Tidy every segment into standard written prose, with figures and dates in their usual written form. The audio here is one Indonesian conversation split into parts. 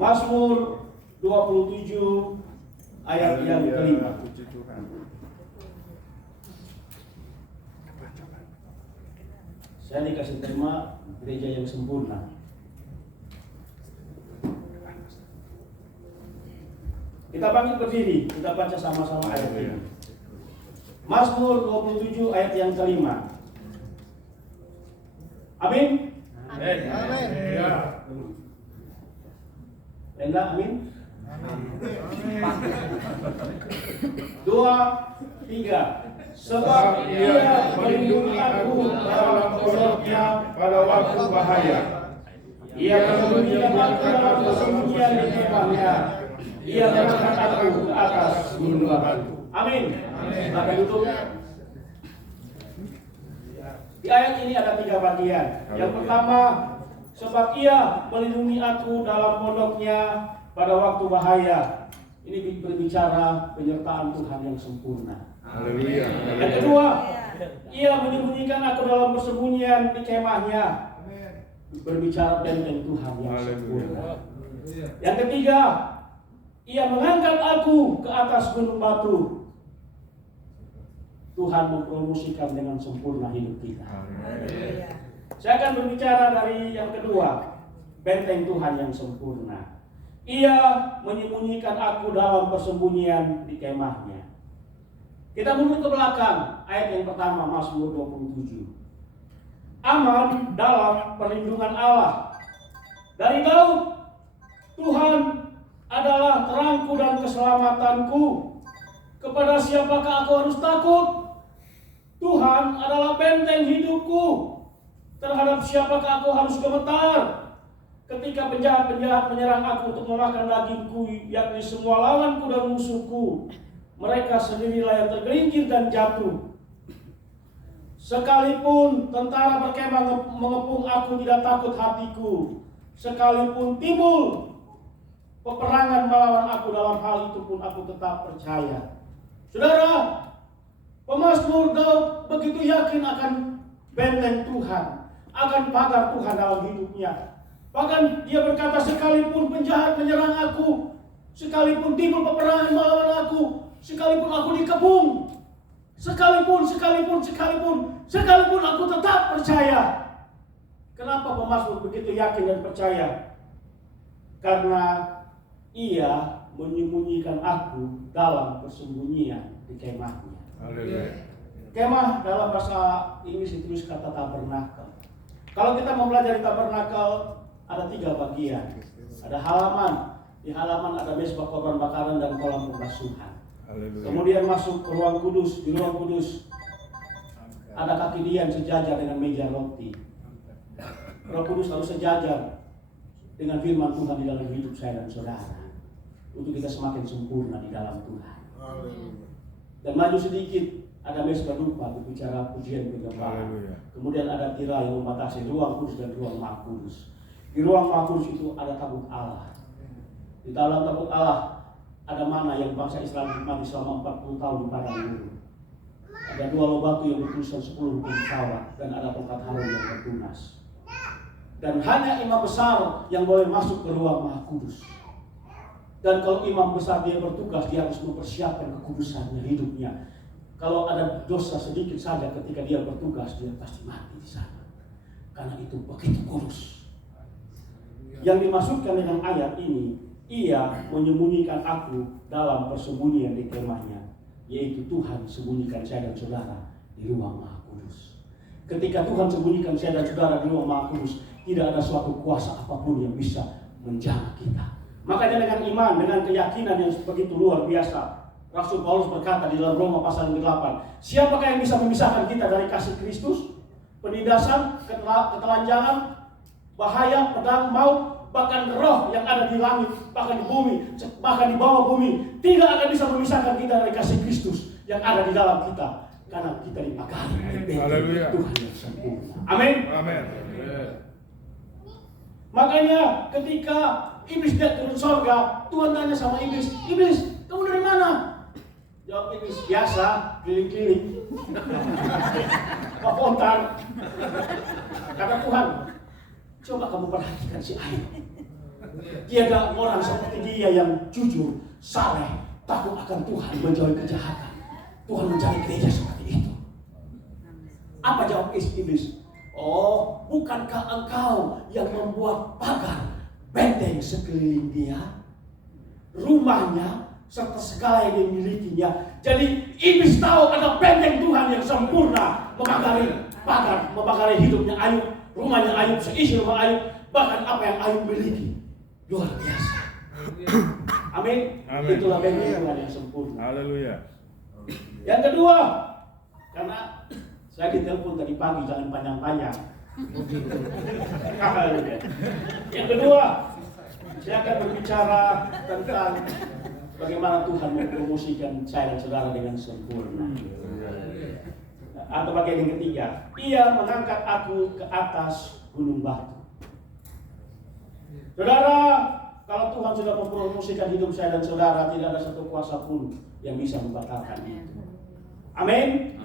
Mazmur 27 ayat yang kelima. Saya dikasih tema gereja yang sempurna. Kita bangkit berdiri, kita baca sama-sama ayat ini. Mazmur 27 ayat yang kelima. Amin. Amin. Ya. Enggak, amin. 2, 3. Sebab Ia melindungi aku dalam pondoknya pada waktu bahaya. Ia menyembunyikan aku dalam persembunyian di kemahnya. Ia mengangkat aku ke atas gunung batu. Amin. Silakan duduk. Di ayat ini ada 3 bagian. Yang pertama, sebab Ia melindungi aku dalam pondoknya pada waktu bahaya. Ini berbicara penyertaan Tuhan yang sempurna. Haleluya. Yang kedua, Ia menyembunyikan aku dalam persembunyian di kemahnya. Berbicara benteng Tuhan yang sempurna. Yang ketiga, Ia mengangkat aku ke atas gunung batu. Tuhan mempromosikan dengan sempurna hidup kita. Saya akan berbicara dari yang kedua, benteng Tuhan yang sempurna. Ia menyembunyikan aku dalam persembunyian di kemahnya. Kita mundur ke belakang, ayat yang pertama, Mazmur 27. Aman dalam perlindungan Allah. Dari Daud, Tuhan adalah terangku dan keselamatanku. Kepada siapakah aku harus takut? Tuhan adalah benteng hidupku. Terhadap siapakah aku harus gemetar? Ketika penjahat-penjahat menyerang aku untuk memakan dagingku, yakni semua lawanku dan musuhku, mereka sendirilah yang tergelincir dan jatuh. Sekalipun tentara berkemah mengepung aku, tidak takut hatiku. Sekalipun timbul peperangan melawan aku, dalam hal itu pun aku tetap percaya. Saudara, pemazmur Daud begitu yakin akan benteng Tuhan, akan pagar Tuhan dalam hidupnya. Bahkan dia berkata, sekalipun penjahat menyerang aku, sekalipun timbul peperangan melawan aku, sekalipun aku dikepung, sekalipun aku tetap percaya. Kenapa pemazmur begitu yakin dan percaya? Karena Ia menyembunyikan aku dalam persembunyian di kemahnya. Kemah dalam bahasa Inggris ditulis kata tabernakel. Kalau kita mempelajari tabernakel, ada 3 bagian. Ada halaman. Di halaman ada mezbah korban bakaran dan kolam pembasuhan. Kemudian masuk ke ruang kudus. Di ruang kudus ada kaki dian sejajar dengan meja roti. Roh Kudus harus sejajar dengan firman Tuhan di dalam hidup saya dan saudara, untuk kita semakin sempurna di dalam Tuhan. Dan maju sedikit, ada mezbah dupa berbicara pujian penyembahan. Kemudian ada tirai yang membatasi ruang kudus dan ruang maha kudus. Di ruang maha kudus itu ada tabut Allah. Di dalam tabut Allah ada mana yang bangsa Israel nikmati selama 40 tahun di padang gurun. Ada 2 loh batu yang bertulisan 10 hukum Taurat, dan ada tongkat Harun yang bertunas. Dan hanya imam besar yang boleh masuk ke ruang maha kudus. Dan kalau imam besar dia bertugas, dia harus mempersiapkan kekudusannya, hidupnya. Kalau ada dosa sedikit saja ketika dia bertugas, dia pasti mati di sana. Karena itu begitu kudus. Yang dimaksudkan dengan ayat ini, Ia menyembunyikan aku dalam persembunyian di kemahnya, yaitu Tuhan sembunyikan saya dan saudara di ruang maha kudus. Ketika Tuhan sembunyikan saya dan saudara di ruang maha kudus, tidak ada suatu kuasa apapun yang bisa menjaga kita. Makanya dengan iman, dengan keyakinan yang begitu luar biasa, Rasul Paulus berkata di dalam Roma pasal 8, siapakah yang bisa memisahkan kita dari kasih Kristus? Penindasan, ketelanjangan, bahaya, pedang, maut, bahkan roh yang ada di langit, bahkan di bumi, bahkan di bawah bumi, tidak akan bisa memisahkan kita dari kasih Kristus yang ada di dalam kita, karena kita dipagari oleh Tuhan yang sempurna. Amin. Amin. Makanya ketika iblis dia turun surga, Tuhan tanya sama iblis, "Iblis, kamu dari mana?" Jawab iblis, "Biasa, keliling-keliling." Kepontan. Kata Tuhan, "Coba kamu perhatikan si ayam. Tiada orang seperti dia yang jujur, saleh, takut akan Tuhan, menjauhi kejahatan. Tuhan mencari gereja seperti itu. Apa jawab iblis? Oh, bukankah engkau yang membuat pagar benteng sekeliling dia, rumahnya, serta segala yang dimilikinya? Jadi iblis tahu ada benteng Tuhan yang sempurna memagari pagar, memagari hidupnya Ayub, rumahnya Ayub, seisi rumah Ayub, bahkan apa yang Ayub miliki. Luar biasa. Amin. Itulah benteng Tuhan yang sempurna. Haleluya. Yang kedua, karena saya ditelepon tadi pagi, jangan panjang-panjang. Yang kedua, saya akan berbicara tentang bagaimana Tuhan mempromosikan saya dan saudara dengan sempurna. Atau bagian yang ketiga, Ia mengangkat aku ke atas gunung batu. Saudara, kalau Tuhan sudah mempromosikan hidup saya dan saudara, tidak ada satu kuasa pun yang bisa membatalkan itu. Amin.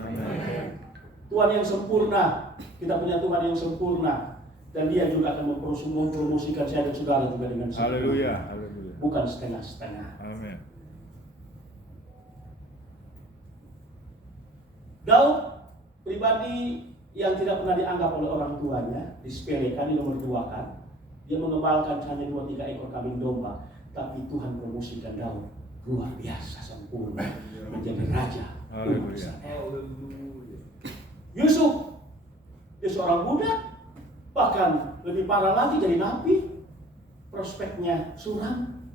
Tuhan yang sempurna, kita punya Tuhan yang sempurna, dan Dia juga akan mempromosikan saya dan saudara juga dengan sempurna. Haleluya. Bukan setengah-setengah. Amin. Daud pribadi yang tidak pernah dianggap oleh orang tuanya, disepelekan, dinomorduakan. Dia mengembalkan hanya 2-3 ekor kambing domba, tapi Tuhan promosikan Daud luar biasa sempurna menjadi raja. Yusuf, dia seorang budak, bahkan lebih parah lagi jadi nabi, prospeknya suram,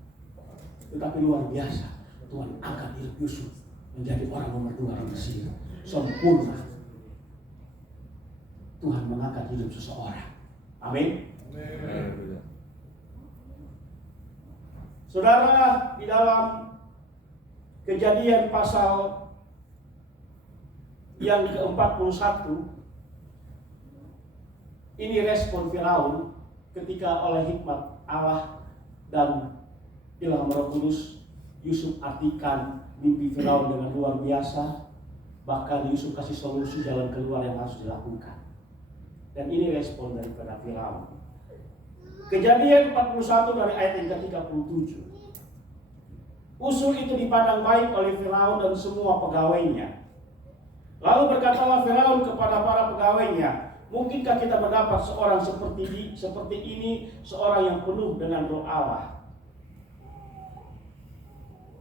tetapi luar biasa. Tuhan angkat hidup Yusuf menjadi orang nomor 2 di Mesir, sempurna. Tuhan mengangkat hidup seseorang. Amin. Saudara, di dalam Kejadian pasal yang ke-41, ini respon Firaun ketika oleh hikmat Allah dan ilham Roh Kudus, Yusuf artikan mimpi Firaun dengan luar biasa. Bahkan Yusuf kasih solusi jalan keluar yang harus dilakukan. Dan ini respon daripada Firaun. Kejadian 41 dari ayat yang ke-37. Usul itu dipandang baik oleh Firaun dan semua pegawainya. Lalu berkatalah Firaun kepada para pegawainya, mungkinkah kita mendapat seorang seperti ini, seorang yang penuh dengan roh Allah?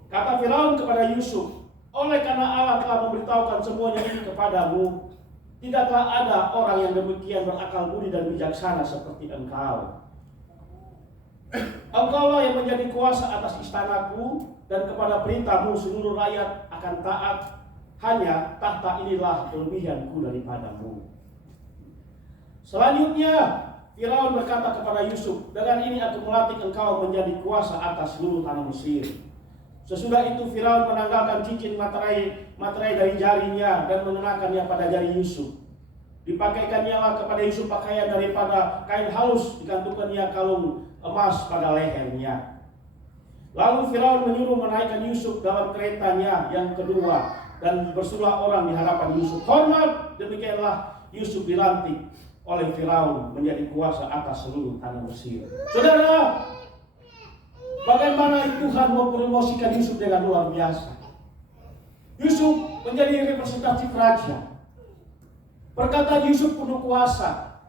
Kata Firaun kepada Yusuf, oleh karena Allah telah memberitahukan semuanya ini kepadamu, tidaklah ada orang yang demikian berakal budi dan bijaksana seperti engkau. Engkaulah yang menjadi kuasa atas istanaku, dan kepada perintahmu seluruh rakyat akan taat. Hanya tahta inilah kelebihanku daripadamu. Selanjutnya Firaun berkata kepada Yusuf, dengan ini aku melatih engkau menjadi kuasa atas seluruh tanah Mesir. Sesudah itu Firaun menanggalkan cincin materai dari jarinya dan mengenakannya pada jari Yusuf. Dipakaikannya kepada Yusuf pakaian daripada kain halus, digantungkannya kalung emas pada lehernya. Lalu Firaun menyuruh menaikkan Yusuf dalam keretanya yang kedua, dan bersulah orang di hadapan Yusuf. Hormat, demikianlah Yusuf dilantik oleh Firaun menjadi kuasa atas seluruh tanah Mesir. Saudara, bagaimana Tuhan mempromosikan Yusuf dengan luar biasa. Yusuf menjadi representatif raja. Perkataan Yusuf penuh kuasa,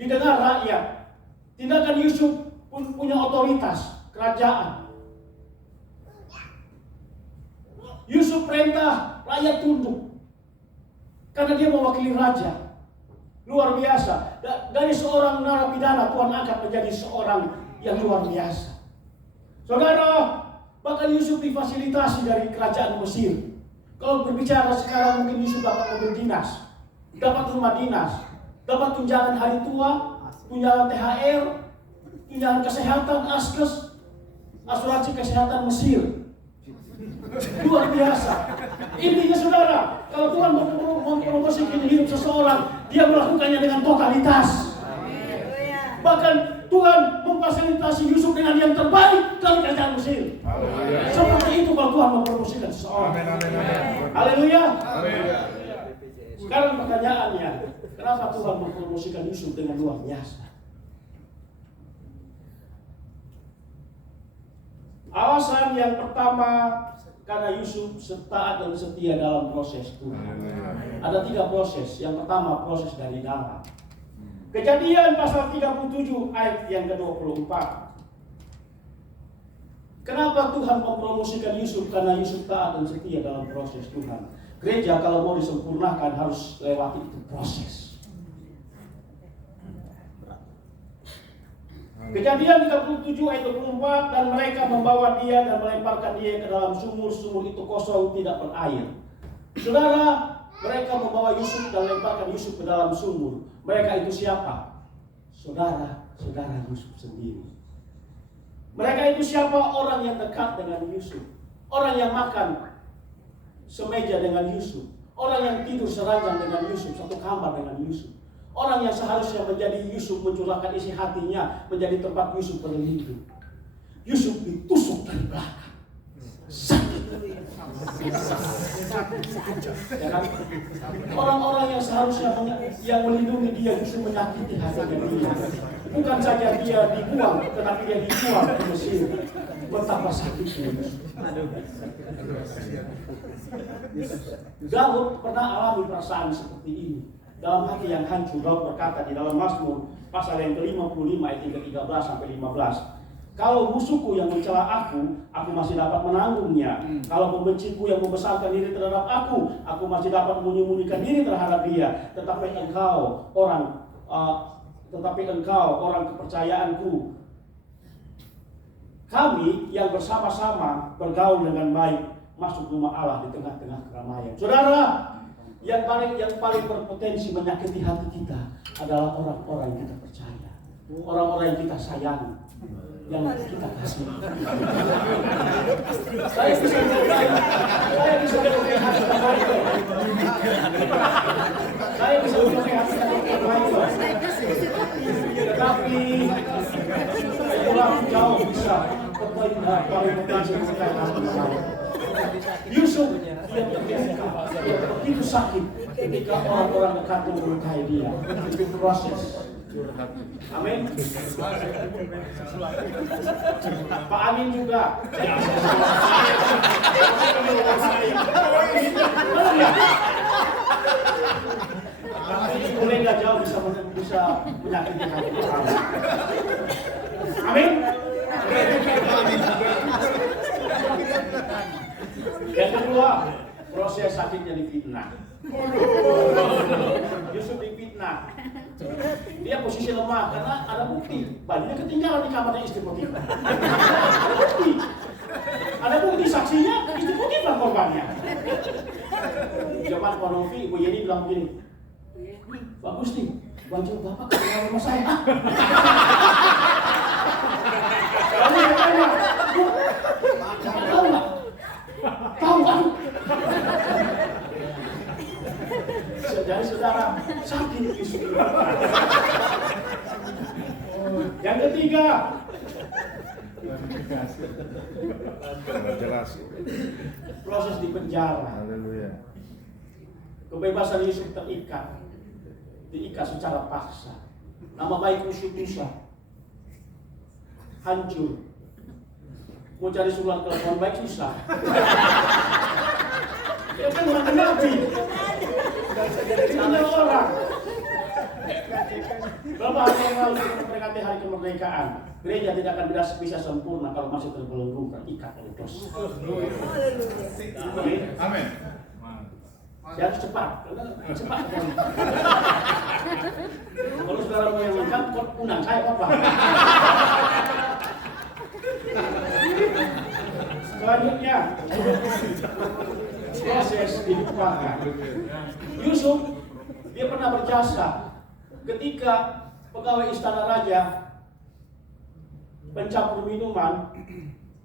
didengar rakyat. Tindakan Yusuf pun punya otoritas kerajaan. Yusuf perintah rakyat tunduk karena dia mewakili raja. Luar biasa. Dari seorang narapidana Tuhan angkat menjadi seorang yang luar biasa. Saudara, bahkan Yusuf difasilitasi dari kerajaan Mesir. Kalau berbicara sekarang mungkin Yusuf dapat mobil dinas, dapat rumah dinas, dapat tunjangan hari tua, tunjangan THR, tunjangan kesehatan Askes, asuransi kesehatan Mesir. Luar biasa. Intinya saudara, kalau Tuhan mempromosikan hidup seseorang, dia melakukannya dengan totalitas. Bahkan Tuhan memfasilitasi Yusuf dengan yang terbaik dari kerajaan Mesir. Seperti itu kalau Tuhan mempromosikan seseorang. Haleluya. Sekarang pertanyaannya, kenapa Tuhan mempromosikan Yusuf dengan luar biasa? Alasan yang pertama, karena Yusuf taat dan setia dalam proses Tuhan. Ada 3 proses. Yang pertama, proses dari dalam. Kejadian pasal 37 ayat yang ke-24. Kenapa Tuhan mempromosikan Yusuf? Karena Yusuf taat dan setia dalam proses Tuhan. Gereja kalau mau disempurnakan harus lewati itu proses. Kejadian 37 ayat 24, dan mereka membawa dia dan melemparkan dia ke dalam sumur. Sumur itu kosong, tidak berair. Saudara, mereka membawa Yusuf dan lemparkan Yusuf ke dalam sumur. Mereka itu siapa? Saudara Yusuf sendiri. Mereka itu siapa? Orang yang dekat dengan Yusuf. Orang yang makan semeja dengan Yusuf. Orang yang tidur seranjang dengan Yusuf, satu kamar dengan Yusuf. Orang yang seharusnya menjadi Yusuf, mencurahkan isi hatinya, menjadi tempat Yusuf berlindung. Yusuf ditusuk dari belakang. Sakit. Ya kan? Orang-orang yang seharusnya yang melindungi dia justru menyakiti hatinya dia. Bukan saja dia dibuang, tetapi dia dibuang ke Mesir. Betapa sakitnya Yusuf. Daud pernah alami perasaan seperti ini. Dalam hati yang hancur, Daud berkata di dalam Mazmur pasal yang ke-55 ayat 13 sampai 15. Kalau musuhku yang mencela aku masih dapat menanggungnya. Kalau pembenciku yang membesarkan diri terhadap aku masih dapat menyembunyikan diri terhadap dia. Tetapi engkau orang kepercayaanku. Kami yang bersama-sama bergaul dengan baik masuk rumah Allah di tengah-tengah keramaian. Saudara, yang paling berpotensi menyakiti hati kita adalah orang-orang yang kita percaya, orang-orang yang kita sayangi, yang kita kasih. Saya bisa menyakiti hati Michael. Saya bisa menyakiti hati Michael. Tetapi orang jauh bisa paling potensi menyakiti hati saya. Yusuf yang terluka, begitu sakit ketika orang-orang dekatnya melukai dia. Itu proses. Amin. Pak Amin juga. Boleh nggak jauh bisa menyakiti hati orang. Amin. Yang kedua, proses sakitnya difitnah. Yusuf difitnah. Dia posisi lemah karena ada bukti. Bajunya ketinggalan di kamarnya istri Potifar. Ada bukti saksinya, istri Potifar korbannya. Zaman Konofi, Ibu Yeni bilang begini, bagus nih, baju bapak ketinggalan rumah saya. Lalu dia tanya, tahu nggak? Tahu kan? Jadi saudara sakit Yusuf. Yang ketiga, jelas. Proses di penjara. Haleluya. Kebebasan Yusuf diikat secara paksa. Nama baik Yusuf hancur. Mau cari surat kelakuan baik susah. Dia kan mati nabi. Ada orang. Berapa hari yang lalu kita memperingati hari kemerdekaan. Gereja tidak akan bisa sempurna kalau masih terbelenggu terikat oleh dosa. Amin. Saya harus cepat. Kalau saudara mau yang lengkap, kok undang saya apa? Selanjutnya, proses dilupakan. Yusuf, dia pernah berjasa ketika pegawai istana raja, pencampur minuman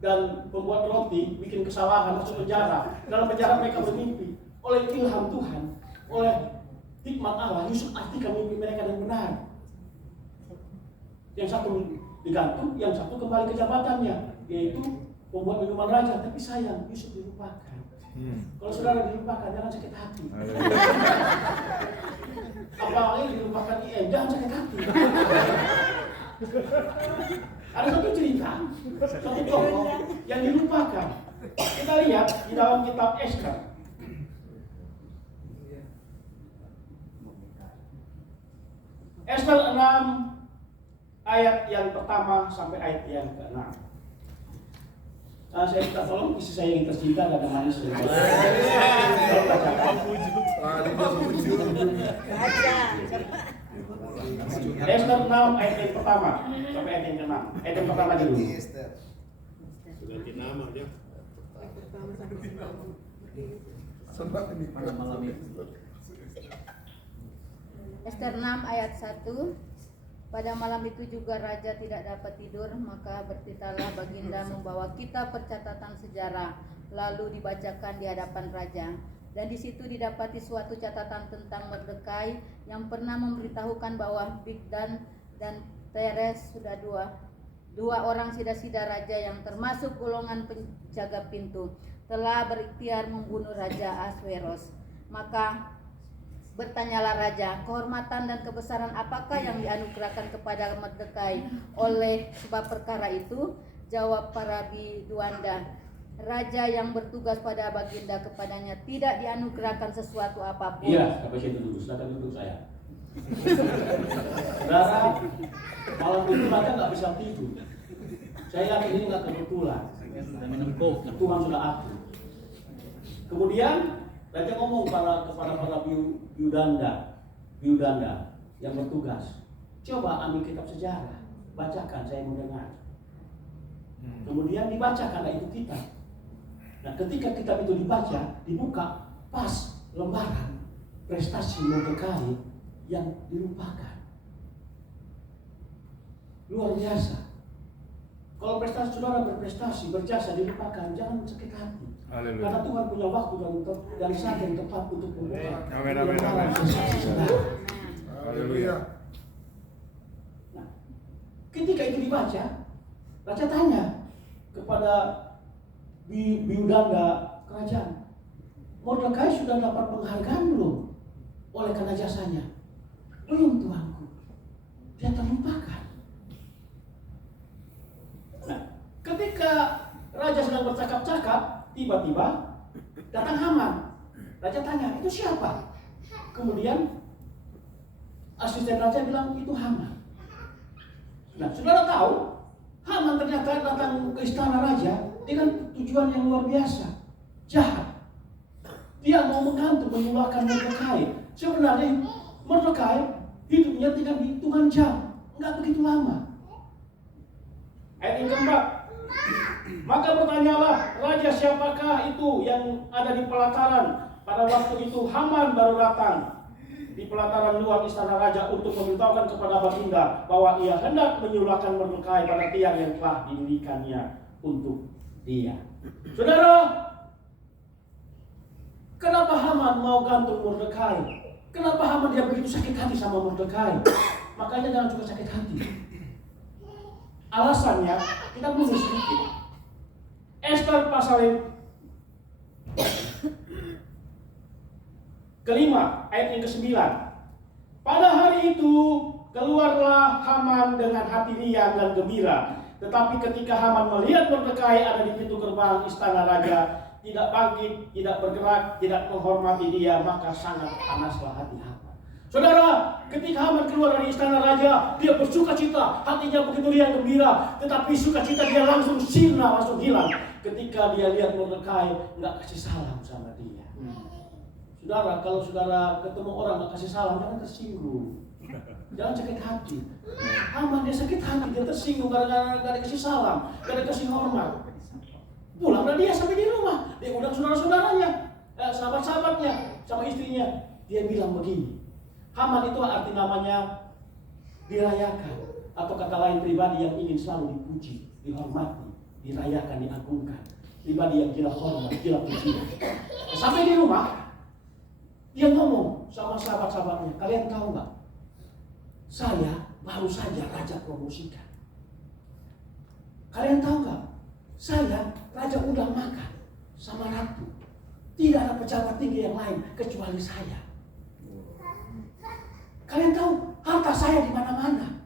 dan pembuat roti bikin kesalahan masuk penjara. Dalam penjara mereka bermimpi. Oleh ilham Tuhan, oleh hikmat Allah, Yusuf artikan mimpi mereka dengan benar. Yang satu digantung, yang satu kembali ke jabatannya, yaitu pembuat minuman raja. Tapi sayang, Yusuf dilupakan. Kalau saudara dilupakan, jangan sakit hati. Apalagi dilupakan jangan sakit hati. Ada satu cerita, satu tokoh yang dilupakan. Kita lihat di dalam kitab Ester. Ester 6 ayat yang pertama sampai ayat yang ke-6. Saya minta tolong istri saya yang tercinta dan manis. Tolong bacakan. Ester 6 ayat yang pertama sampai ayat yang ke-6. Ayat yang pertama dulu. Ganti nama dia. Ester 6 ayat 1. Pada malam itu juga raja tidak dapat tidur, maka bertitalah baginda membawa kitab percatatan sejarah, lalu dibacakan di hadapan raja. Dan di situ didapati suatu catatan tentang Mordekai yang pernah memberitahukan bahwa Bigdan dan Teres sudah dua orang sida-sida raja yang termasuk golongan penjaga pintu telah berikhtiar membunuh Raja Ahasveros. Maka bertanyalah raja, kehormatan dan kebesaran apakah yang dianugerahkan kepada Mordekai oleh sebab perkara itu? Jawab para biduanda, raja yang bertugas pada baginda kepadanya tidak dianugerahkan sesuatu apapun. Iya, sampai situ dulu. Silakan duduk saya. Saudara, malam itu raja nggak bisa tidur. Saya yakin ini nggak kebetulan. Tuhan sudah atur. Kemudian raja ngomong kepada para biudanda yang bertugas, coba ambil kitab sejarah, bacakan, saya mau dengar. Kemudian dibacakanlah itu kitab. Nah, ketika kitab itu dibuka, pas lembaran prestasi Mordekai yang dilupakan. Luar biasa. Kalau prestasi saudara berprestasi, berjasa dilupakan, jangan sakit hati. Haleluya. Karena Tuhan punya waktu dan saat yang tepat untuk membuka lembaran prestasi saudara. Haleluya. Nah, ketika itu dibaca, raja tanya kepada biudanda kerajaan, Mordekai sudah dapat penghargaan belum oleh karena jasanya? Belum, tuanku. Dia terlupakan. Nah, ketika raja sedang bercakap-cakap, tiba-tiba datang Haman. Raja tanya, itu siapa? Kemudian asisten raja bilang, itu Haman. Nah, saudara tahu, Haman ternyata datang ke istana raja dengan tujuan yang luar biasa, jahat. Dia mau menggantung, memulahkan Mordekai. Sebenarnya Mordekai hidupnya tinggal hitungan jam, enggak begitu lama. Ayat yang keempat, maka bertanyalah raja, siapakah itu yang ada di pelataran? Pada waktu itu Haman baru datang di pelataran luar istana raja untuk memberitahukan kepada baginda bahwa ia hendak menyulahkan Mordekai pada tiang yang telah didirikannya untuk dia. Saudara, kenapa Haman mau gantung Mordekai? Kenapa Haman dia begitu sakit hati sama Mordekai? Makanya jangan suka sakit hati. Alasannya, kita mundur sedikit. Ester pasal kelima, ayat yang ke-9. Pada hari itu, keluarlah Haman dengan hati riang dan gembira. Tetapi ketika Haman melihat Mordekai ada di pintu gerbang istana raja, tidak bangkit, tidak bergerak, tidak menghormati dia, maka sangat panaslah hati Haman. Saudara, ketika Haman keluar dari istana raja, dia bersuka cita, hatinya begitu riang gembira. Tetapi sukacita dia langsung sirna, langsung hilang ketika dia lihat Mordekai nggak kasih salam sama dia. Saudara, kalau saudara ketemu orang nggak kasih salam, jangan tersinggung, jangan sakit hati. Haman dia sakit hati, dia tersinggung gara-gara nggak dikasih salam, nggak dikasih hormat. Pulanglah dia sampai di rumah, dia undang saudara-saudaranya, sahabat-sahabatnya, sama istrinya. Dia bilang begini. Haman itu arti namanya dirayakan, atau kata lain pribadi yang ingin selalu dipuji, dihormati, dirayakan, diagungkan. Pribadi yang gila hormat, gila pujian. Sampai di rumah, dia ngomong sama sahabat-sahabatnya, kalian tahu nggak? Saya baru saja raja promosikan. Kalian tahu nggak? Saya raja undang makan sama ratu. Tidak ada pejabat tinggi yang lain kecuali saya. Kalian tahu harta saya di mana-mana.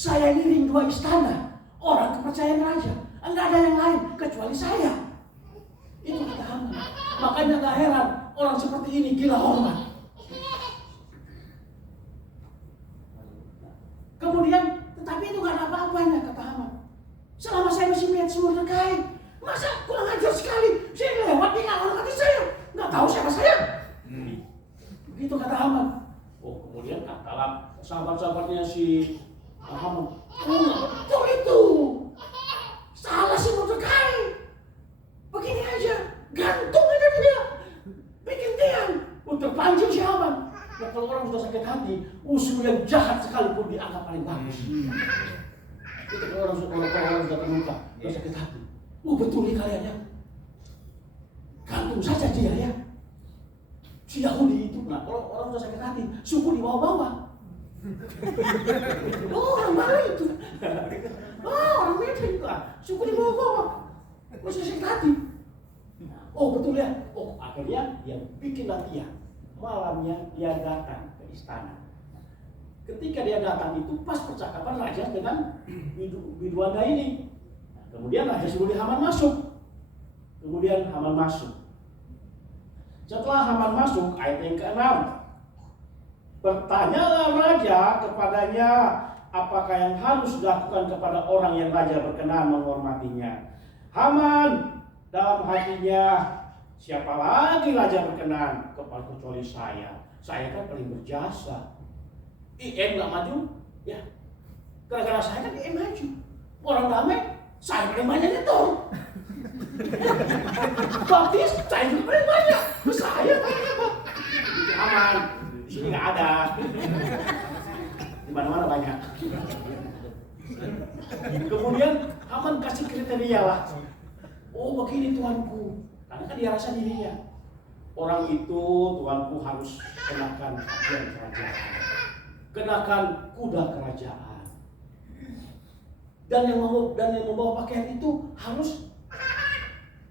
Saya ngiring 2 istana, orang kepercayaan raja. Enggak ada yang lain kecuali saya. Itu kata Haman. Makanya gak heran orang seperti ini gila hormat. Kemudian, tetapi itu gak ada apa-apanya kata Haman. Selama saya masih melihat si Mordekai, masa kurang ajar sekali. Saya lewat dia gak hormati saya. Gak tahu siapa saya. Begitu kata Haman. Oh, kemudian katalah sahabat-sahabatnya si Haman. Betul itu. Salah si Mordekai. Begini aja, gantung aja dia. Bikin tiang. Terpancing si Haman. Nah, kalau orang sudah sakit hati, usul yang jahat sekalipun dianggap paling bagus. Itu kalau orang sudah terluka, sudah sakit hati. Betul nih kalian ya. Gantung saja dia ya. Si Yahudi itu, nah kalau orang sudah sakit hati, suku di bawah-bawah. Orang mana itu? Orang Medan itu, suku di bawah-bawah. Masih sakit hati. Betul ya. Akhirnya dia bikinlah tiang. Malamnya dia datang ke istana. Ketika dia datang itu pas percakapan raja dengan biduanda ini. Nah, kemudian raja suruh Haman masuk. Kemudian Haman masuk. Setelah Haman masuk, ayat yang ke-6. Bertanyalah raja kepadanya, apakah yang harus dilakukan kepada orang yang raja berkenan menghormatinya. Haman dalam hatinya, siapa lagi raja berkenan kecuali saya. Saya kan paling berjasa. IM gak maju, ya. Gara-gara saya kan IM maju. Orang damai, saya paling banyak nyetor. Baptis, saya juga paling banyak. Saya paling apa? Aman, di sini nggak ada. Di mana-mana banyak. Kemudian Haman kasih kriteria lah. Begini tuanku. Karena kan dia rasa dirinya. Orang itu tuanku harus kenakan pakaian kerajaan. Kenakan kuda kerajaan. Dan yang membawa pakaian itu harus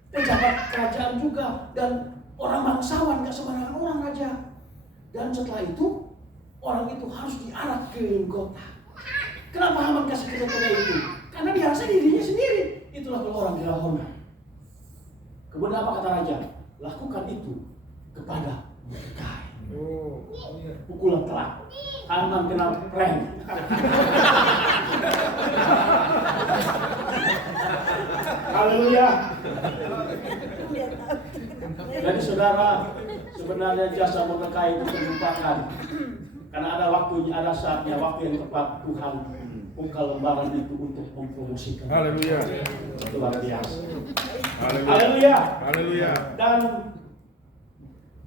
pejabat kerajaan juga dan orang bangsawan, gak sembarangan orang raja. Dan setelah itu orang itu harus diarak keliling kota. Kenapa Haman kasih kriteria itu? Karena dia rasa dirinya sendiri. Itulah kalau orang gila hormat. Kemudian apa kata raja? Lakukan itu kepada Mordekai. Pukulan telak. Haman kenal prank. Haleluya. Jadi saudara, sebenarnya jasa Mordekai itu terlupakan. Karena ada waktunya, ada saatnya, waktu yang tepat Tuhan buka lembaran itu untuk mempromosikan. Haleluya. Luar biasa. Haleluya. Haleluya. Haleluya. Dan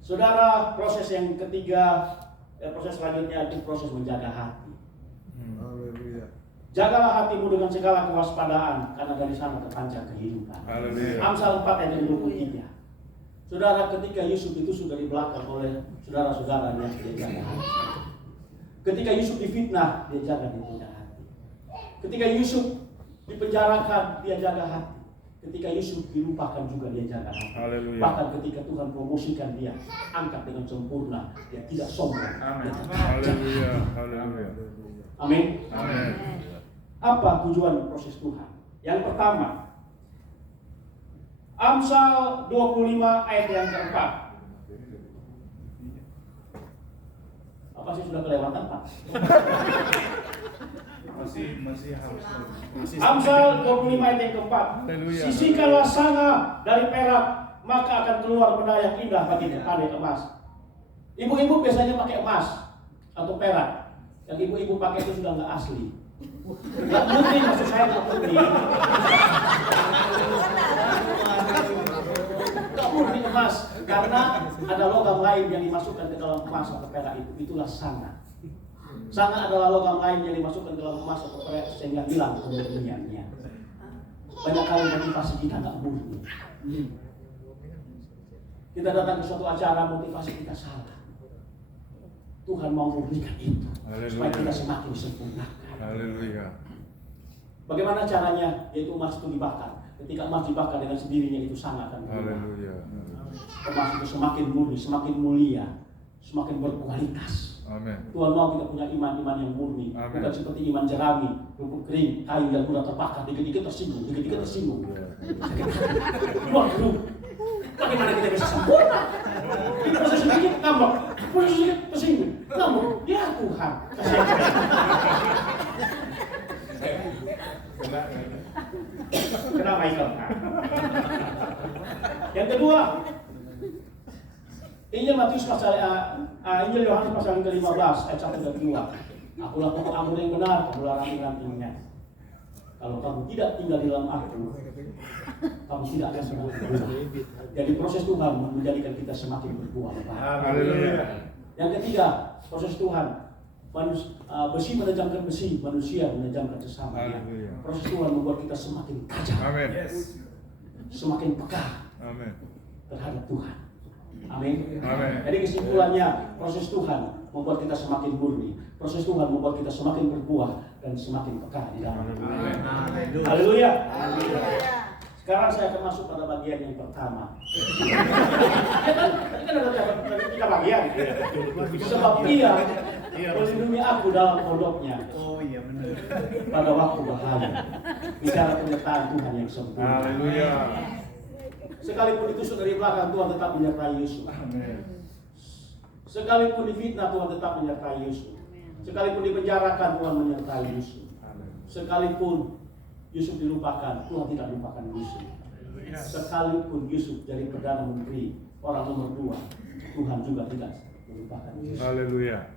saudara, proses yang ketiga, proses selanjutnya itu proses menjaga hati. Haleluya. Jagalah hatimu dengan segala kewaspadaan, karena dari sana terpancar kehidupan. Haleluya. Amsal 4 ayat 23. Saudara, ketika Yusuf itu sudah di belakang oleh saudara-saudaranya, dia jaga hati. Ketika Yusuf difitnah, dia jaga hati. Ketika Yusuf dipenjarakan, dia jaga hati. Ketika Yusuf dilupakan juga, dia jaga hati. Haleluya. Bahkan ketika Tuhan promosikan dia, angkat dengan sempurna, dia tidak sombong. Amin. Dia tetap jaga Haleluya. hati. Haleluya. Amin. Amin. Apa tujuan proses Tuhan? Yang pertama, Amsal 25 ayat yang keempat. Apa sih sudah kelewatan, Pak? Masih harus. Amsal 25 ayat yang keempat. Haleluya. Sisihkanlah sana dari perak, maka akan keluar benda yang indah bagi adik emas. Ibu-ibu biasanya pakai emas atau perak. Yang ibu-ibu pakai itu sudah nggak asli. Nggak murni, maksud saya nggak murni. Nggak murni emas, karena ada logam lain yang dimasukkan ke dalam emas atau perak itu. Itulah sana. Sana adalah logam lain yang dimasukkan ke dalam emas atau perak sehingga hilang kemurniannya. Banyak kali motivasi kita nggak murni. Kita datang ke suatu acara, motivasi kita salah. Tuhan mau memberikan itu supaya kita semakin sempurna. Haleluya. Bagaimana caranya? Yaitu emas itu dibakar. Ketika emas dibakar dengan sendirinya itu sangat akan berubah. Haleluya. Emas itu semakin murni, semakin mulia, semakin berkualitas. Amin. Tuhan mau kita punya iman-iman yang murni, Amin. bukan seperti iman jerami, rumput kering, kayu yang mudah terbakar, dikit-dikit tersinggung, dikit-dikit tersinggung. Waduh, bagaimana kita bisa sempurna? Ini proses sedikit ngambek, proses sedikit tersinggung, ngambek. Ya Tuhan, kasih kenapa itu? Yang kedua, Injil Matius pasal Injil Yohanes pasal yang ke-15 ayat 1 dan 2. Akulah pokok anggur yang benar, kamulah ranting-rantingnya. Kalau kamu tidak tinggal di dalam aku, kamu tidak akan pernah berbuah. Jadi proses Tuhan menjadikan kita semakin berbuah. Haleluya. Yang ketiga, proses Tuhan besi menajamkan besi, manusia menajamkan sesama. Haleluya. Proses Tuhan membuat kita semakin tajam, Amin. semakin peka Amin. terhadap Tuhan. Amin. Amin. Jadi kesimpulannya, proses Tuhan membuat kita semakin murni. Proses Tuhan membuat kita semakin berbuah dan semakin peka di dalam Tuhan. Haleluya. Sekarang saya akan masuk pada bagian yang pertama. Tadi kan ada 3 bagian. Sebab Ia melindungi aku dalam kodoknya. Oh iya benar. Pada waktu bahaya. Bicara penyertaan Tuhan yang sempurna. Haleluya. Sekalipun ditusuk dari belakang, Tuhan tetap menyertai Yusuf. Amin. Sekalipun difitnah, Tuhan tetap menyertai Yusuf. Sekalipun dipenjarakan, Tuhan menyertai Yusuf. Sekalipun Yusuf dilupakan, Tuhan tidak lupakan Yusuf. Sekalipun Yusuf jadi Perdana Menteri, orang nomor 2, Tuhan juga tidak melupakan Yusuf. Haleluya.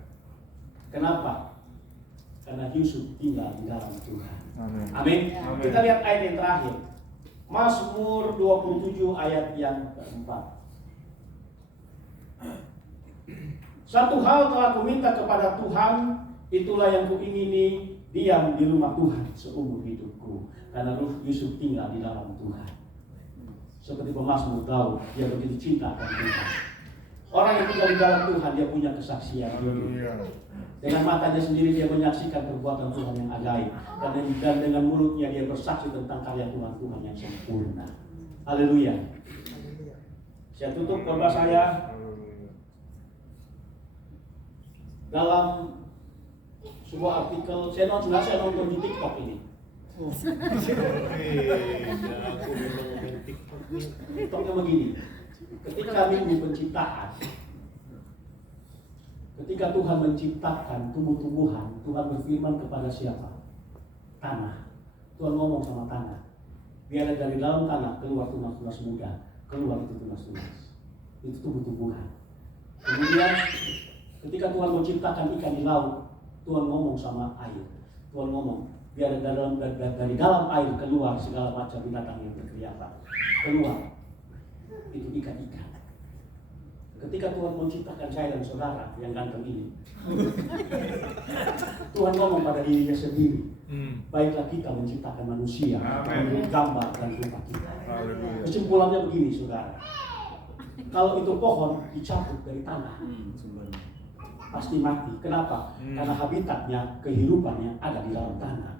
Kenapa? Karena Yusuf tinggal di dalam Tuhan. Amin. Amin. Amin. Kita lihat ayat yang terakhir. Mazmur 27 ayat yang keempat. Satu hal telah kuminta kepada Tuhan, itulah yang kuingini, diam di rumah Tuhan seumur hidupku. Karena Ruh Yusuf tinggal di dalam Tuhan. Seperti pemazmur Daud, dia begitu cinta akan Tuhan. Orang yang tinggal di dalam Tuhan, dia punya kesaksian. Haleluya. Dengan matanya sendiri dia menyaksikan perbuatan Tuhan yang ajaib, dan dengan mulutnya dia bersaksi tentang karya Tuhan yang sempurna. Haleluya. Saya tutup khotbah saya dalam sebuah artikel. Saya nonton di TikTok ini. TikToknya begini. Ketika minggu penciptaan, ketika Tuhan menciptakan tumbuh-tumbuhan, Tuhan berfirman kepada siapa? Tanah. Tuhan ngomong sama tanah. Biar dari dalam tanah keluar tunas-tunas muda, keluar itu tunas-tunas. Itu tumbuh-tumbuhan. Kemudian ketika Tuhan menciptakan ikan di laut, Tuhan ngomong sama air. Tuhan ngomong, biar dari dalam air keluar segala macam binatang yang berkeliaran. Keluar. Itu ikan-ikan. Ketika Tuhan menciptakan saya dan saudara yang ganteng ini, Tuhan ngomong pada dirinya sendiri, baiklah kita menciptakan manusia menurut gambar dan rupa kita. Haleluya. Kesimpulannya begini, saudara. Kalau itu pohon dicabut dari tanah, pasti mati. Kenapa? Karena habitatnya, kehidupannya ada di dalam tanah.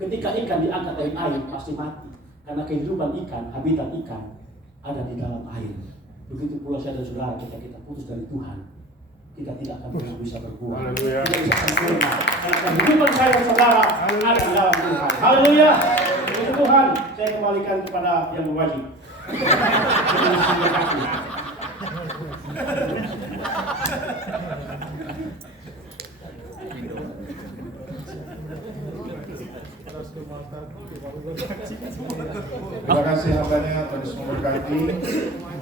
Ketika ikan diangkat dari air, pasti mati. Karena kehidupan ikan, habitat ikan ada di dalam air. Begitu pula saya dan saudara, ketika kita putus dari Tuhan, kita tidak akan pernah bisa berbuah. Haleluya. Tidak bisa sempurna. Karena kehidupan saya dan saudara ada di dalam Tuhan. Haleluya. Puji Tuhan, saya kembalikan kepada yang berwajib. Terima kasih hambanya, terus memberkati.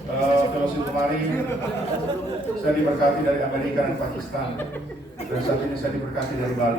Fellowship kemarin saya diberkati dari Amerika dan Pakistan, dan saat ini saya diberkati dari Bali.